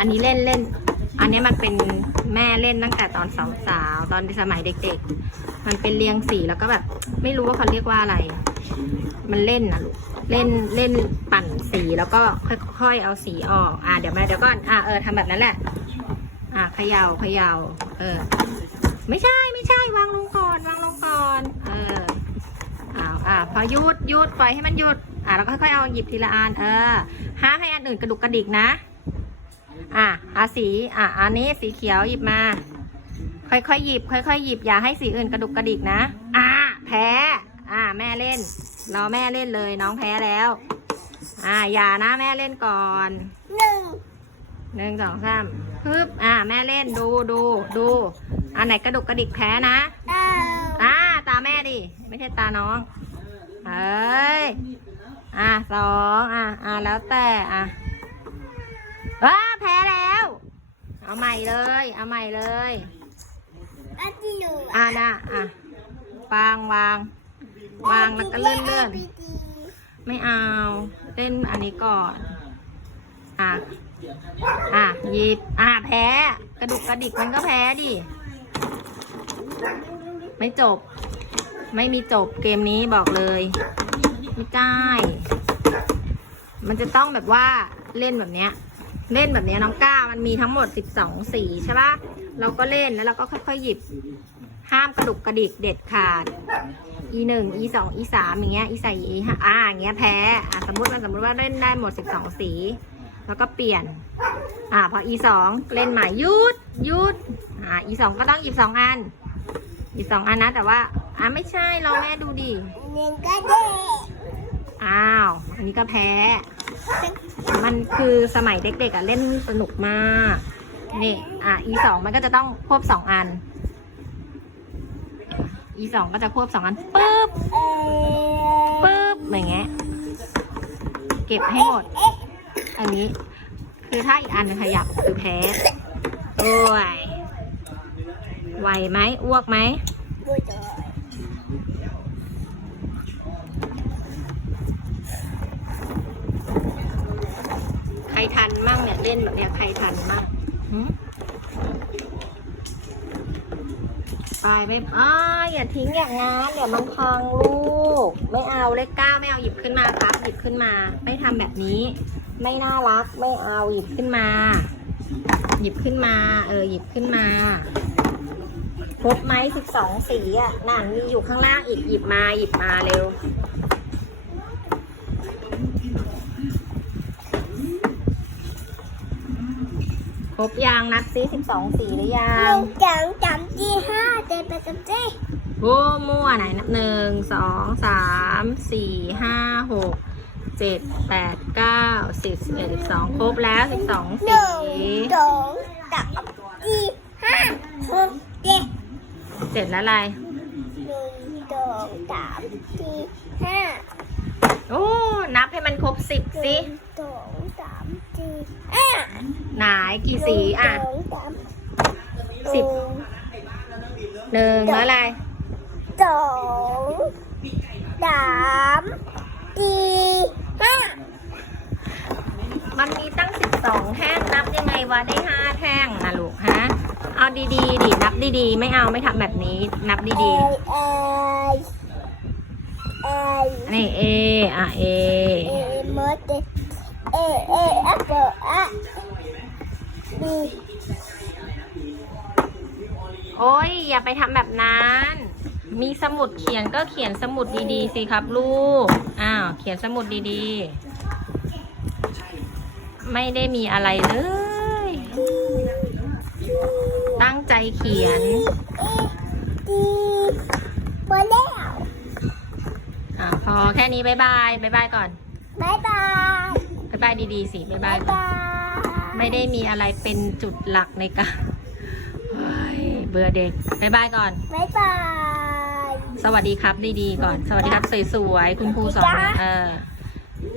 อันนี้เล่นเล่น อันนี้มันเป็นแม่เล่นตั้งแต่ตอนสาวๆตอนสมัยเด็ก ๆ มันเป็นเรียงสีแล้วก็แบบ ไม่รู้ว่าเขาเรียกว่าอะไร มันเล่นนะลูกเล่นเล่นปั่นสีแล้วก็ค่อยๆเอาสีออกอะเดี๋ยวมาเดี๋ยวก่อนอะเออทำแบบนั้นแหละ อะเขย่าเขย่าเออ ไม่ใช่ไม่ใช่วางลงก่อนวางลงก่อนเอออ้าวอะพอหยุดหยุดปล่อยให้มันหยุดอะแล้วก็ค่อยๆเอาหยิบทีละอันเออห้ามให้อันอื่นกระดุกกระดิกนะ อะเอาสี อะ อันนี้สีเขียวหยิบมา ค่อยๆหยิบ ค่อยๆหยิบอย่าให้สีอื่นกระดุกกระดิกนะ อะแพ้ อะแม่เล่น รอแม่เล่นเลยน้องแพ้แล้ว อะอย่านะแม่เล่นก่อนหนึ่งหนึ่งสองสามฮึบอะแม่เล่นดูดูดูอันไหนกระดุกกระดิกแพ้นะเก้าอ่าตาแม่ดิ ไม่ใช่ตาน้องเอ้ย อะสองอะอะแล้วแต่อะ ว้าแพ้แล้ว เอาใหม่เลย เอาใหม่เลยอันที่หนึ่อะนะอะวางวาง วางแล้วก็เลื่อนเลื่อนไม่เอา เล่นอันนี้ก่อน อะ อะหยิบ อะแพ้ กระดุกกระดิกมันก็แพ้ดิ ไม่จบ ไม่มีจบเกมนี้บอกเลย ไม่ได้ มันจะต้องแบบว่าเล่นแบบเนี้ย เล่นแบบเนี้ยน้องก้ามันมีทั้งหมดสิบสองสีใช่ปะเราก็เล่นแล้วเราก็ค่อยๆหยิบ ห้ามกระดุกกระดิกเด็ดขาด e หนึ่ง e สอง e สามอย่างเงี้ย e ใส่ e ห้าอ่าอย่างเงี้ยแพ้อะสมมติว่าสมมติว่าเล่นได้หมดสิบสองสี แล้วก็เปลี่ยน อ่าพอ e สองเล่นใหม่หยุดหยุดอ่า e สองก็ต้องหยิบสองอันหยิบสองอันนะ แต่ว่าอ่าไม่ใช่ลองแม่ดูดิหนึ่งก็ได้อ้าว อันนี้ก็แพ้ มันคือสมัยเด็กๆอะเล่นสนุกมาก นี่ อะ e สองมันก็จะต้องควบสองอัน e สองก็จะควบสองอันปึ๊บปึ๊บอย่างเงี้ยเก็บให้หมด อันนี้ คือถ้าอีกอันขยับคือแพ้โอ้ยไหวไหมอ้วกไหม พูดต่อ ใค รทันมั่งเนี่ยเล่นแบบเนี้ยใครทันมั่งหึไปไม่อ้าอย่าทิ้งอย่างงั้นเดี๋ยวมันพังลูก ไม่เอาเลขเก้าไม่เอาหยิบขึ้นมาครับ หยิบขึ้นมา ไม่ทำแบบนี้ ไม่น่ารัก ไม่เอาหยิบขึ้นมา หยิบขึ้นมา เออหยิบขึ้นมาครบไหมสิบสองสีอะนั่นมีอยู่ข้างล่างอีกหยิบมาหยิบมาเร็ว รบยางนับซิสิบสองสีหรือยัหงนึ่งสองสามสี่ห้าเจ็ดแปดเก้าสิบโอ้มั่วไหนนับหนึ่งสองสามสี่ห้าหกเจ็ดแปดเก้าสิบสิบเอ็ดสิบสองครบแล้วสิบสองหสีนึ่งสองสามสี่ห้าหกเจ็ดเสร็จแล้วอะไร หนึ่งสองสามสี่ห้าโอ้ นับให้มันครบสิบหสินึ่งสองสาม สี่ห้าไหนกี่สีอะหนึ่งสองสิบหนึ่งหนึ่งแล้วอะไรสองสามสี่ห้ามันมีตั้งสิบสองแท่งนับยังไงวะได้ห้าแท่งนะลูกฮะเอาดีๆดินับดีๆ ไม่เอาไม่ทำแบบนี้ นับเอดีเอเอๆนี่เออะเอเอมดเอเอแอปเปิลอะบีโอ้ยอย่าไปทำแบบนั้น มีสมุดเขียนก็เขียนสมุดดีๆสิครับลูก อ้าว เขียนสมุดดีๆ ไม่ได้มีอะไรเลย ตั้งใจเขียนเอดีหมดแล้ว อ่าพอแค่นี้บายบายบายบายก่อนบายบายายบายดีๆสิบายบาบายยก่อนบายไม่ได้มีอะไรเป็นจุดหลักในการเฮ้ยเบื่อเด็กบายบายก่อนบายบาย สวัสดีครับดีๆก่อน สวัสดีครับสวยๆคุณครูสอนเออ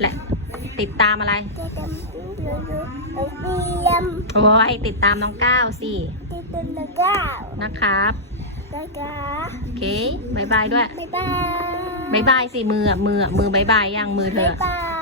และติดตามอะไรจะทำดูดูดูเตรียมโอ้ยติดตามน้องก้าวสิที่เป็นตะกร้านะครับตะกร้าโอเคบายบายด้วยบายบายบายบายสิมืออะมืออะมือบายบายยังมือเธบาอยอะบาย